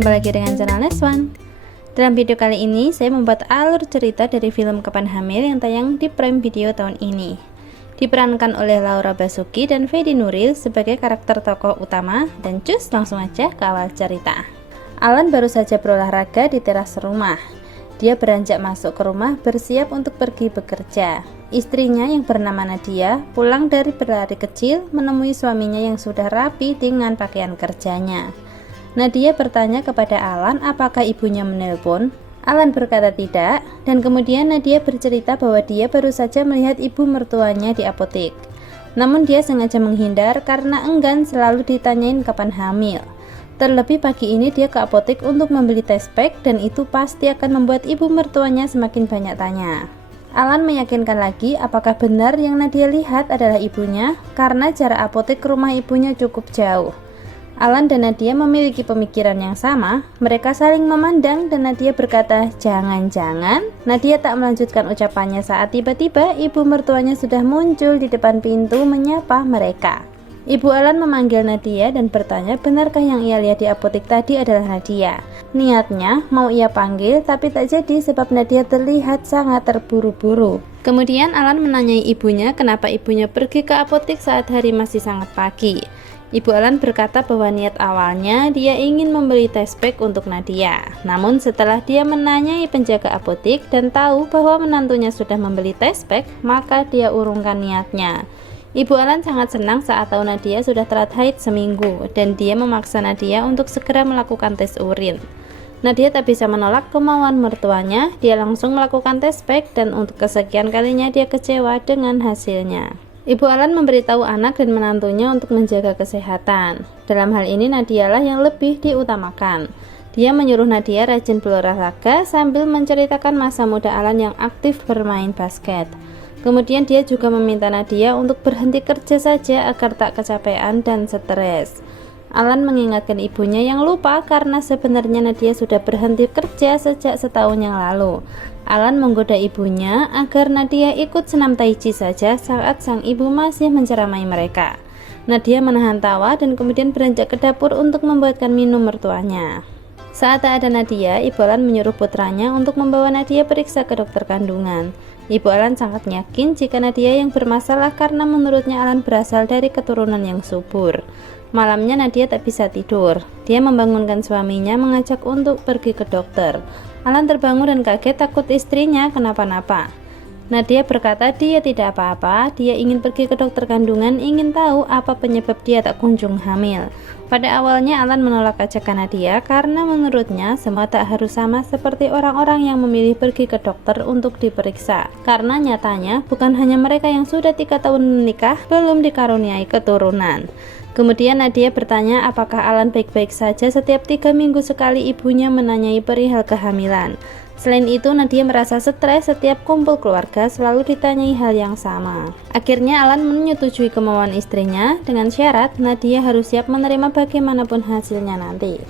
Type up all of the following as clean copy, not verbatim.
jumpa lagi dengan channel Neswan. Dalam video kali ini, saya membuat alur cerita dari film Kapan Hamil yang tayang di Prime Video tahun ini. Diperankan oleh Laura Basuki dan Fedi Nuril sebagai karakter tokoh utama, dan cus langsung aja ke awal cerita. Alan baru saja berolahraga di teras rumah. Dia beranjak masuk ke rumah bersiap untuk pergi bekerja. Istrinya yang bernama Nadia pulang dari berlari kecil menemui suaminya yang sudah rapi dengan pakaian kerjanya. Nadia bertanya kepada Alan apakah ibunya menelpon. Alan berkata tidak, dan kemudian Nadia bercerita bahwa dia baru saja melihat ibu mertuanya di apotek. Namun dia sengaja menghindar karena enggan selalu ditanyain kapan hamil. Terlebih pagi ini dia ke apotek untuk membeli test pack dan itu pasti akan membuat ibu mertuanya semakin banyak tanya. Alan meyakinkan lagi apakah benar yang Nadia lihat adalah ibunya karena jarak apotek ke rumah ibunya cukup jauh. Alan dan Nadia memiliki pemikiran yang sama, mereka saling memandang dan Nadia berkata, jangan-jangan. Nadia tak melanjutkan ucapannya saat tiba-tiba ibu mertuanya sudah muncul di depan pintu menyapa mereka. Ibu Alan memanggil Nadia dan bertanya benarkah yang ia lihat di apotek tadi adalah Nadia. Niatnya mau ia panggil tapi tak jadi sebab Nadia terlihat sangat terburu-buru. Kemudian Alan menanyai ibunya kenapa ibunya pergi ke apotek saat hari masih sangat pagi. Ibu Alan berkata bahwa niat awalnya dia ingin membeli test pack untuk Nadia. Namun setelah dia menanyai penjaga apotek dan tahu bahwa menantunya sudah membeli test pack, maka dia urungkan niatnya. Ibu Alan sangat senang saat tahu Nadia sudah telat haid seminggu dan dia memaksa Nadia untuk segera melakukan tes urin. Nadia tak bisa menolak kemauan mertuanya, dia langsung melakukan tes pack dan untuk kesekian kalinya dia kecewa dengan hasilnya. Ibu Alan memberitahu anak dan menantunya untuk menjaga kesehatan. Dalam hal ini Nadia lah yang lebih diutamakan. Dia menyuruh Nadia rajin berolahraga sambil menceritakan masa muda Alan yang aktif bermain basket. Kemudian dia juga meminta Nadia untuk berhenti kerja saja agar tak kecapean dan stres. Alan mengingatkan ibunya yang lupa karena sebenarnya Nadia sudah berhenti kerja sejak setahun yang lalu. Alan menggoda ibunya agar Nadia ikut senam tai chi saja saat sang ibu masih menceramai mereka. Nadia menahan tawa dan kemudian beranjak ke dapur untuk membuatkan minum mertuanya. Saat tak ada Nadia, Ibu Alan menyuruh putranya untuk membawa Nadia periksa ke dokter kandungan. Ibu Alan sangat yakin jika Nadia yang bermasalah karena menurutnya Alan berasal dari keturunan yang subur. Malamnya Nadia tak bisa tidur. Dia membangunkan suaminya mengajak untuk pergi ke dokter. Alan terbangun dan kaget takut istrinya kenapa-napa. Nadia berkata dia tidak apa-apa, dia ingin pergi ke dokter kandungan, ingin tahu apa penyebab dia tak kunjung hamil. Pada awalnya Alan menolak ajakan Nadia karena menurutnya semua tak harus sama seperti orang-orang yang memilih pergi ke dokter untuk diperiksa. Karena nyatanya bukan hanya mereka yang sudah 3 tahun menikah belum dikaruniai keturunan. Kemudian Nadia bertanya apakah Alan baik-baik saja setiap 3 minggu sekali ibunya menanyai perihal kehamilan. Selain itu, Nadia merasa stres setiap kumpul keluarga selalu ditanyai hal yang sama. Akhirnya Alan menyetujui kemauan istrinya dengan syarat Nadia harus siap menerima bagaimanapun hasilnya nanti.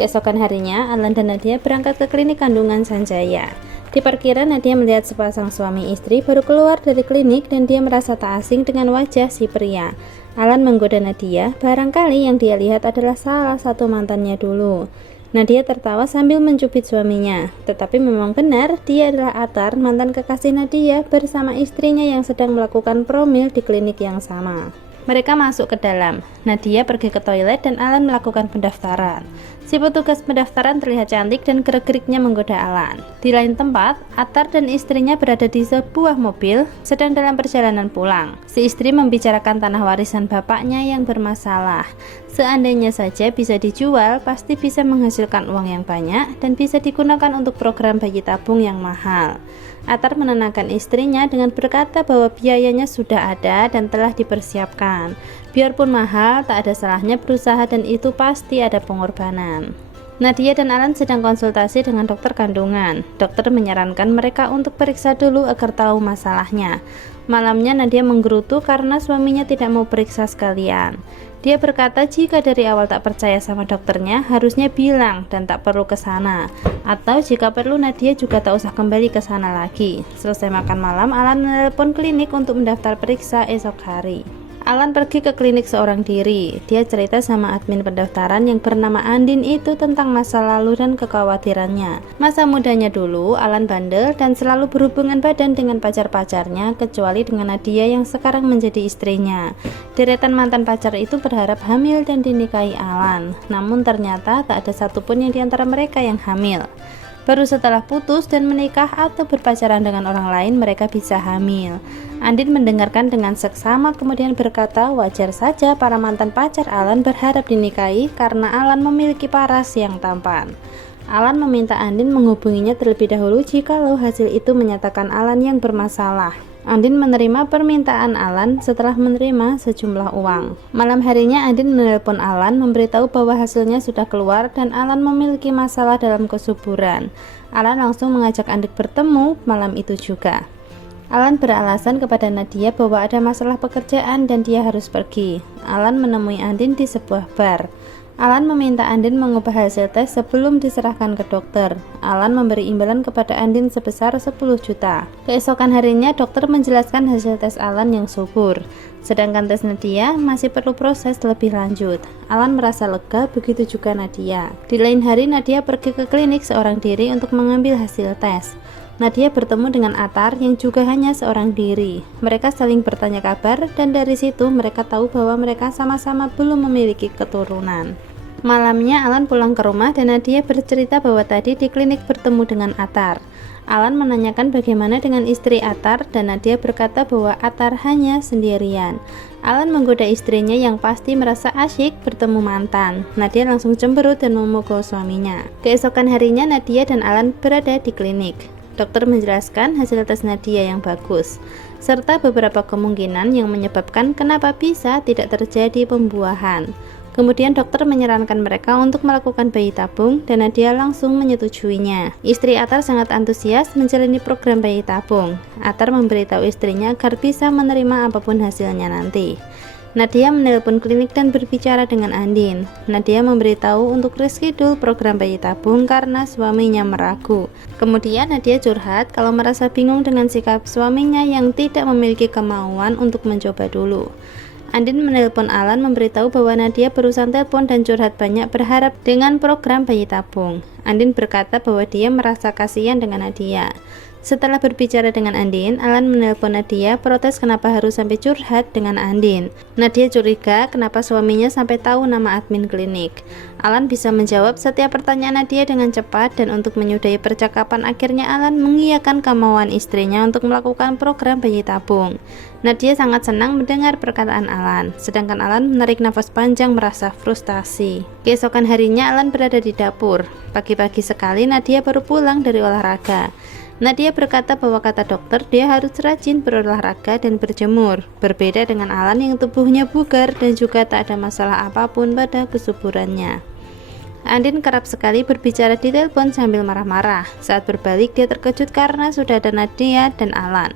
Keesokan harinya, Alan dan Nadia berangkat ke klinik kandungan Sanjaya. Di parkiran, Nadia melihat sepasang suami istri baru keluar dari klinik dan dia merasa tak asing dengan wajah si pria. Alan menggoda Nadia, barangkali yang dia lihat adalah salah satu mantannya dulu. Nadia tertawa sambil mencubit suaminya, tetapi memang benar dia adalah Atar, mantan kekasih Nadia bersama istrinya yang sedang melakukan promil di klinik yang sama. Mereka masuk ke dalam. Nadia pergi ke toilet dan Alan melakukan pendaftaran. Si petugas pendaftaran terlihat cantik dan gerak-geriknya menggoda Alan. Di lain tempat, Atar dan istrinya berada di sebuah mobil sedang dalam perjalanan pulang. Si istri membicarakan tanah warisan bapaknya yang bermasalah. Seandainya saja bisa dijual, pasti bisa menghasilkan uang yang banyak dan bisa digunakan untuk program bayi tabung yang mahal. Atar menenangkan istrinya dengan berkata bahwa biayanya sudah ada dan telah dipersiapkan. Biarpun mahal, tak ada salahnya berusaha dan itu pasti ada pengorbanan. Nadia dan Alan sedang konsultasi dengan dokter kandungan. Dokter menyarankan mereka untuk periksa dulu agar tahu masalahnya. Malamnya Nadia menggerutu karena suaminya tidak mau periksa sekalian. Dia berkata jika dari awal tak percaya sama dokternya, harusnya bilang dan tak perlu ke sana. Atau jika perlu Nadia juga tak usah kembali ke sana lagi. Selesai makan malam, Alan menelepon klinik untuk mendaftar periksa esok hari. Alan pergi ke klinik seorang diri. Dia cerita sama admin pendaftaran yang bernama Andin itu tentang masa lalu dan kekhawatirannya. Masa mudanya dulu, Alan bandel dan selalu berhubungan badan dengan pacar-pacarnya, kecuali dengan Nadia yang sekarang menjadi istrinya. Deretan mantan pacar itu berharap hamil dan dinikahi Alan, namun ternyata tak ada satupun yang diantara mereka yang hamil. Baru setelah putus dan menikah atau berpacaran dengan orang lain mereka bisa hamil. Andin mendengarkan dengan seksama kemudian berkata wajar saja para mantan pacar Alan berharap dinikahi karena Alan memiliki paras yang tampan. Alan meminta Andin menghubunginya terlebih dahulu jikalau hasil itu menyatakan Alan yang bermasalah. Andin menerima permintaan Alan setelah menerima sejumlah uang. Malam harinya Andin menelpon Alan memberitahu bahwa hasilnya sudah keluar dan Alan memiliki masalah dalam kesuburan. Alan langsung mengajak Andin bertemu malam itu juga. Alan beralasan kepada Nadia bahwa ada masalah pekerjaan dan dia harus pergi. Alan menemui Andin di sebuah bar. Alan meminta Andin mengubah hasil tes sebelum diserahkan ke dokter. Alan memberi imbalan kepada Andin sebesar 10 juta. Keesokan harinya dokter menjelaskan hasil tes Alan yang subur. Sedangkan tes Nadia masih perlu proses lebih lanjut. Alan merasa lega, begitu juga Nadia. Di lain hari Nadia pergi ke klinik seorang diri untuk mengambil hasil tes. Nadia bertemu dengan Atar yang juga hanya seorang diri. Mereka saling bertanya kabar dan dari situ mereka tahu bahwa mereka sama-sama belum memiliki keturunan. Malamnya Alan pulang ke rumah dan Nadia bercerita bahwa tadi di klinik bertemu dengan Atar. Alan menanyakan bagaimana dengan istri Atar dan Nadia berkata bahwa Atar hanya sendirian. Alan menggoda istrinya yang pasti merasa asyik bertemu mantan. Nadia langsung cemberut dan memukul suaminya. Keesokan harinya Nadia dan Alan berada di klinik. Dokter menjelaskan hasil tes Nadia yang bagus, serta beberapa kemungkinan yang menyebabkan kenapa bisa tidak terjadi pembuahan. Kemudian dokter menyarankan mereka untuk melakukan bayi tabung dan Nadia langsung menyetujuinya. Istri Atar sangat antusias menjalani program bayi tabung. Atar memberitahu istrinya agar bisa menerima apapun hasilnya nanti. Nadia menelpon klinik dan berbicara dengan Andin. Nadia memberitahu untuk reschedule program bayi tabung karena suaminya meragu. Kemudian Nadia curhat kalau merasa bingung dengan sikap suaminya yang tidak memiliki kemauan untuk mencoba dulu. Andin menelpon Alan memberitahu bahwa Nadia berusaha telepon dan curhat banyak berharap dengan program bayi tabung. Andin berkata bahwa dia merasa kasihan dengan Nadia. Setelah berbicara dengan Andin, Alan menelpon Nadia protes kenapa harus sampai curhat dengan Andin. Nadia curiga kenapa suaminya sampai tahu nama admin klinik. Alan bisa menjawab setiap pertanyaan Nadia dengan cepat dan untuk menyudahi percakapan akhirnya Alan mengiyakan kemauan istrinya untuk melakukan program bayi tabung. Nadia sangat senang mendengar perkataan Alan, sedangkan Alan menarik nafas panjang merasa frustasi. Keesokan harinya Alan berada di dapur. Pagi-pagi sekali Nadia baru pulang dari olahraga. Nadia berkata bahwa kata dokter dia harus rajin berolahraga dan berjemur. Berbeda dengan Alan yang tubuhnya bugar dan juga tak ada masalah apapun pada kesuburannya. Andin kerap sekali berbicara di telepon sambil marah-marah. Saat berbalik dia terkejut karena sudah ada Nadia dan Alan.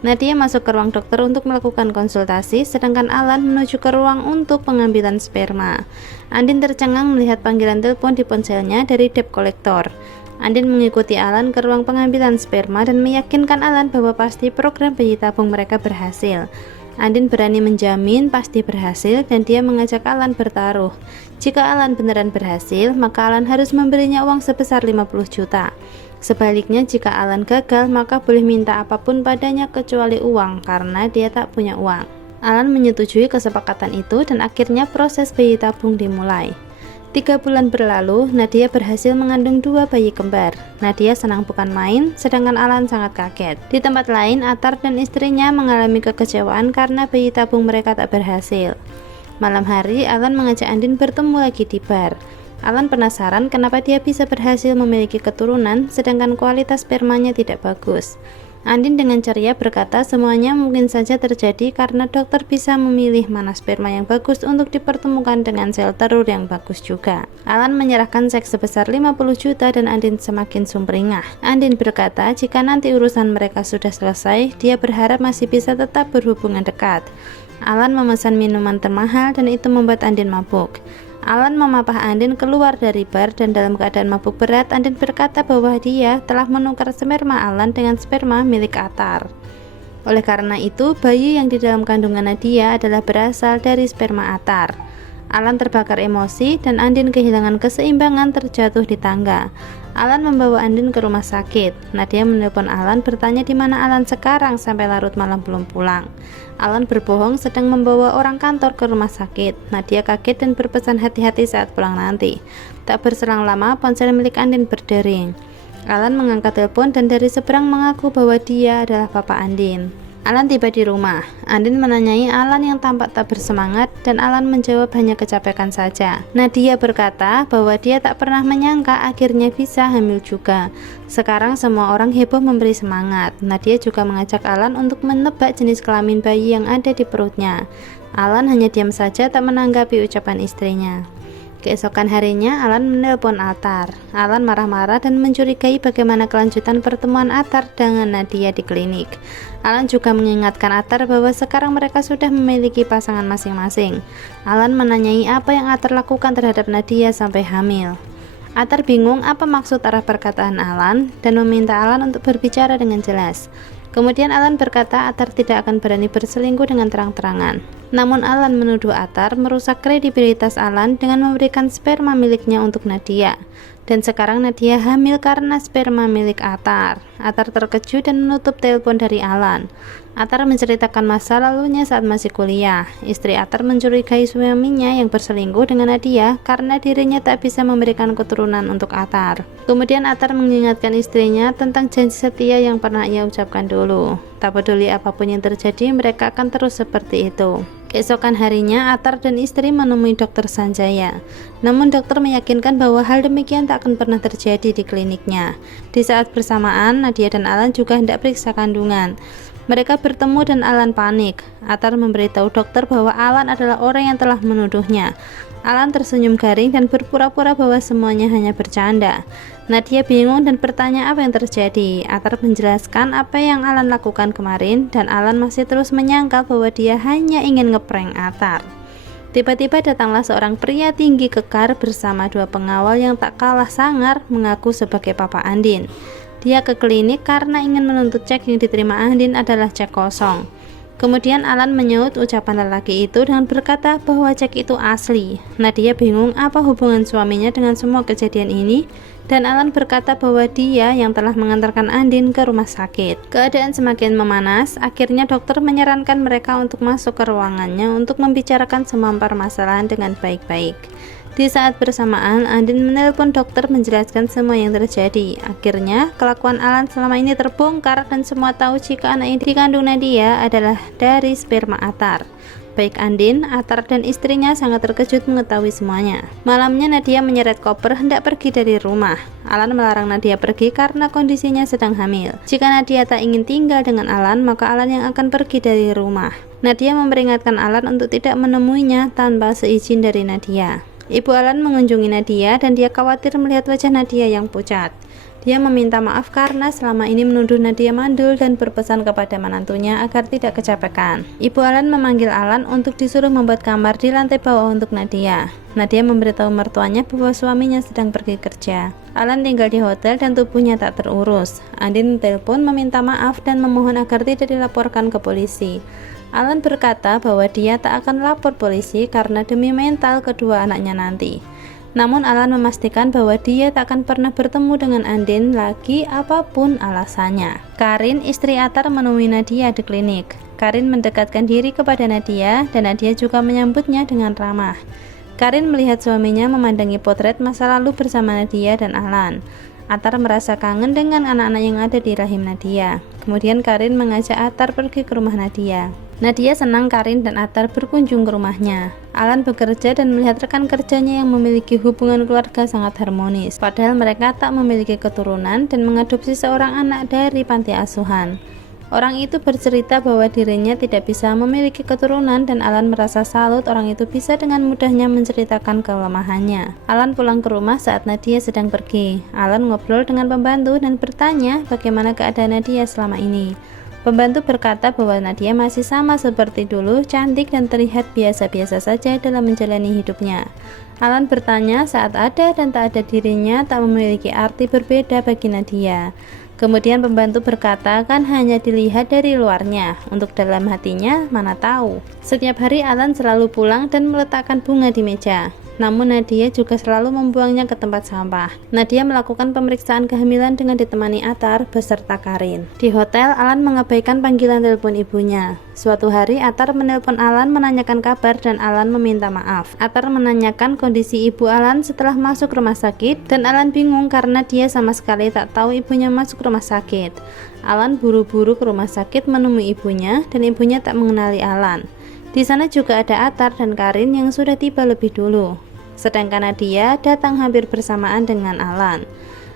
Nadia masuk ke ruang dokter untuk melakukan konsultasi, sedangkan Alan menuju ke ruang untuk pengambilan sperma. Andin tercengang melihat panggilan telepon di ponselnya dari debt collector. Andin mengikuti Alan ke ruang pengambilan sperma dan meyakinkan Alan bahwa pasti program bayi tabung mereka berhasil. Andin berani menjamin pasti berhasil dan dia mengajak Alan bertaruh. Jika Alan beneran berhasil, maka Alan harus memberinya uang sebesar 50 juta. Sebaliknya, jika Alan gagal, maka boleh minta apapun padanya kecuali uang karena dia tak punya uang. Alan menyetujui kesepakatan itu dan akhirnya proses bayi tabung dimulai. 3 bulan berlalu, Nadia berhasil mengandung 2 bayi kembar. Nadia senang bukan main, sedangkan Alan sangat kaget. Di tempat lain, Atar dan istrinya mengalami kekecewaan karena bayi tabung mereka tak berhasil. Malam hari, Alan mengajak Andin bertemu lagi di bar. Alan penasaran kenapa dia bisa berhasil memiliki keturunan, sedangkan kualitas spermanya tidak bagus. Andin dengan ceria berkata semuanya mungkin saja terjadi karena dokter bisa memilih mana sperma yang bagus untuk dipertemukan dengan sel telur yang bagus juga. Alan menyerahkan seks sebesar 50 juta dan Andin semakin sumringah. Andin berkata jika nanti urusan mereka sudah selesai, dia berharap masih bisa tetap berhubungan dekat. Alan memesan minuman termahal dan itu membuat Andin mabuk. Alan memapah Andin keluar dari bar dan dalam keadaan mabuk berat, Andin berkata bahwa dia telah menukar sperma Alan dengan sperma milik Atar. Oleh karena itu, bayi yang di dalam kandungan Nadia adalah berasal dari sperma Attar. Alan terbakar emosi dan Andin kehilangan keseimbangan terjatuh di tangga. Alan membawa Andin ke rumah sakit. Nadia menelpon Alan bertanya di mana Alan sekarang sampai larut malam belum pulang. Alan berbohong sedang membawa orang kantor ke rumah sakit. Nadia kaget dan berpesan hati-hati saat pulang nanti. Tak berselang lama, ponsel milik Andin berdering. Alan mengangkat telepon dan dari seberang mengaku bahwa dia adalah papa Andin. Alan tiba di rumah. Andin menanyai Alan yang tampak tak bersemangat dan Alan menjawab hanya kecapekan saja. Nadia berkata bahwa dia tak pernah menyangka akhirnya bisa hamil juga. Sekarang semua orang heboh memberi semangat. Nadia juga mengajak Alan untuk menebak jenis kelamin bayi yang ada di perutnya. Alan hanya diam saja tak menanggapi ucapan istrinya. Keesokan harinya, Alan menelpon Attar. Alan marah-marah dan mencurigai bagaimana kelanjutan pertemuan Attar dengan Nadia di klinik. Alan juga mengingatkan Attar bahwa sekarang mereka sudah memiliki pasangan masing-masing. Alan menanyai apa yang Attar lakukan terhadap Nadia sampai hamil. Attar bingung apa maksud arah perkataan Alan dan meminta Alan untuk berbicara dengan jelas. Kemudian Alan berkata Attar tidak akan berani berselingkuh dengan terang-terangan. Namun Alan menuduh Attar merusak kredibilitas Alan dengan memberikan sperma miliknya untuk Nadia. Dan sekarang Nadia hamil karena sperma milik Attar. Attar terkejut dan menutup telepon dari Alan. Attar menceritakan masa lalunya saat masih kuliah. Istri Attar mencurigai suaminya yang berselingkuh dengan Nadia karena dirinya tak bisa memberikan keturunan untuk Attar. Kemudian Attar mengingatkan istrinya tentang janji setia yang pernah ia ucapkan dulu. Tak peduli apapun yang terjadi, mereka akan terus seperti itu. Keesokan harinya, Attar dan istri menemui dokter Sanjaya. Namun dokter meyakinkan bahwa hal demikian tak akan pernah terjadi di kliniknya. Di saat bersamaan, Nadia dan Alan juga hendak periksa kandungan. Mereka bertemu dan Alan panik. Attar memberitahu dokter bahwa Alan adalah orang yang telah menuduhnya. Alan tersenyum garing dan berpura-pura bahwa semuanya hanya bercanda. Nadia bingung dan bertanya apa yang terjadi. Attar menjelaskan apa yang Alan lakukan kemarin dan Alan masih terus menyangkal bahwa dia hanya ingin ngeprank Attar. Tiba-tiba datanglah seorang pria tinggi kekar bersama dua pengawal yang tak kalah sangar mengaku sebagai papa Andin. Dia ke klinik karena ingin menuntut cek yang diterima Andin adalah cek kosong. Kemudian Alan menyaut ucapan lelaki itu dengan berkata bahwa cek itu asli. Nadia bingung apa hubungan suaminya dengan semua kejadian ini dan Alan berkata bahwa dia yang telah mengantarkan Andin ke rumah sakit. Keadaan semakin memanas, akhirnya dokter menyarankan mereka untuk masuk ke ruangannya untuk membicarakan semua permasalahan dengan baik-baik. Di saat bersamaan, Andin menelpon dokter menjelaskan semua yang terjadi. Akhirnya, kelakuan Alan selama ini terbongkar dan semua tahu jika anak yang dikandung Nadia adalah dari sperma Attar. Baik Andin, Attar dan istrinya sangat terkejut mengetahui semuanya. Malamnya Nadia menyeret koper hendak pergi dari rumah. Alan melarang Nadia pergi karena kondisinya sedang hamil. Jika Nadia tak ingin tinggal dengan Alan, maka Alan yang akan pergi dari rumah. Nadia memperingatkan Alan untuk tidak menemuinya tanpa seizin dari Nadia. Ibu Alan mengunjungi Nadia dan dia khawatir melihat wajah Nadia yang pucat. Dia meminta maaf karena selama ini menuduh Nadia mandul dan berpesan kepada menantunya agar tidak kecapekan. Ibu Alan memanggil Alan untuk disuruh membuat kamar di lantai bawah untuk Nadia. Nadia memberitahu mertuanya bahwa suaminya sedang pergi kerja. Alan tinggal di hotel dan tubuhnya tak terurus. Andin telepon meminta maaf dan memohon agar tidak dilaporkan ke polisi. Alan berkata bahwa dia tak akan lapor polisi karena demi mental kedua anaknya nanti. Namun Alan memastikan bahwa dia tak akan pernah bertemu dengan Andin lagi apapun alasannya. Karin, istri Attar, menemui Nadia di klinik. Karin mendekatkan diri kepada Nadia dan Nadia juga menyambutnya dengan ramah. Karin melihat suaminya memandangi potret masa lalu bersama Nadia dan Alan. Attar merasa kangen dengan anak-anak yang ada di rahim Nadia. Kemudian Karin mengajak Attar pergi ke rumah Nadia. Nadia senang Karin dan Attar berkunjung ke rumahnya. Alan bekerja dan melihat rekan kerjanya yang memiliki hubungan keluarga sangat harmonis. Padahal mereka tak memiliki keturunan dan mengadopsi seorang anak dari panti asuhan. Orang itu bercerita bahwa dirinya tidak bisa memiliki keturunan dan Alan merasa salut orang itu bisa dengan mudahnya menceritakan kelemahannya. Alan pulang ke rumah saat Nadia sedang pergi. Alan ngobrol dengan pembantu dan bertanya bagaimana keadaan Nadia selama ini. Pembantu berkata bahwa Nadia masih sama seperti dulu, cantik dan terlihat biasa-biasa saja dalam menjalani hidupnya. Alan bertanya saat ada dan tak ada dirinya tak memiliki arti berbeda bagi Nadia. Kemudian pembantu berkata, kan hanya dilihat dari luarnya, untuk dalam hatinya mana tahu. Setiap hari Alan selalu pulang dan meletakkan bunga di meja. Namun Nadia juga selalu membuangnya ke tempat sampah. Nadia melakukan pemeriksaan kehamilan dengan ditemani Atar beserta Karin. Di hotel, Alan mengabaikan panggilan telepon ibunya. Suatu hari Atar menelpon Alan menanyakan kabar dan Alan meminta maaf. Atar menanyakan kondisi ibu Alan setelah masuk rumah sakit dan Alan bingung karena dia sama sekali tak tahu ibunya masuk rumah sakit. Alan buru-buru ke rumah sakit menemui ibunya dan ibunya tak mengenali Alan. Di sana juga ada Atar dan Karin yang sudah tiba lebih dulu. Sedangkan Nadia datang hampir bersamaan dengan Alan.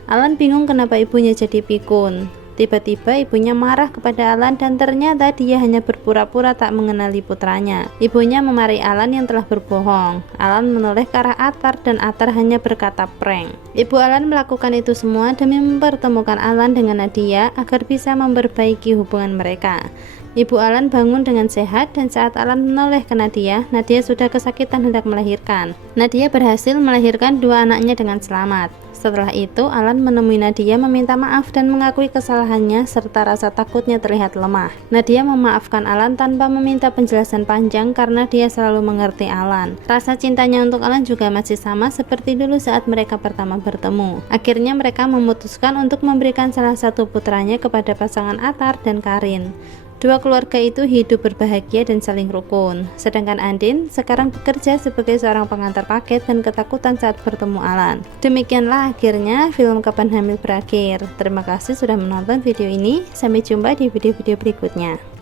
Alan bingung kenapa ibunya jadi pikun. Tiba-tiba ibunya marah kepada Alan dan ternyata dia hanya berpura-pura tak mengenali putranya. Ibunya memarahi Alan yang telah berbohong. Alan menoleh ke arah Atar dan Atar hanya berkata prank. Ibu Alan melakukan itu semua demi mempertemukan Alan dengan Nadia agar bisa memperbaiki hubungan mereka. Ibu Alan bangun dengan sehat dan saat Alan menoleh ke Nadia, Nadia sudah kesakitan hendak melahirkan. Nadia berhasil melahirkan dua anaknya dengan selamat. Setelah itu, Alan menemui Nadia meminta maaf dan mengakui kesalahannya serta rasa takutnya terlihat lemah. Nadia memaafkan Alan tanpa meminta penjelasan panjang karena dia selalu mengerti Alan. Rasa cintanya untuk Alan juga masih sama seperti dulu saat mereka pertama bertemu. Akhirnya mereka memutuskan untuk memberikan salah satu putranya kepada pasangan Atar dan Karin. Dua keluarga itu hidup berbahagia dan saling rukun. Sedangkan Andin sekarang bekerja sebagai seorang pengantar paket dan ketakutan saat bertemu Alan. Demikianlah akhirnya film Kapan Hamil berakhir. Terima kasih sudah menonton video ini. Sampai jumpa di video-video berikutnya.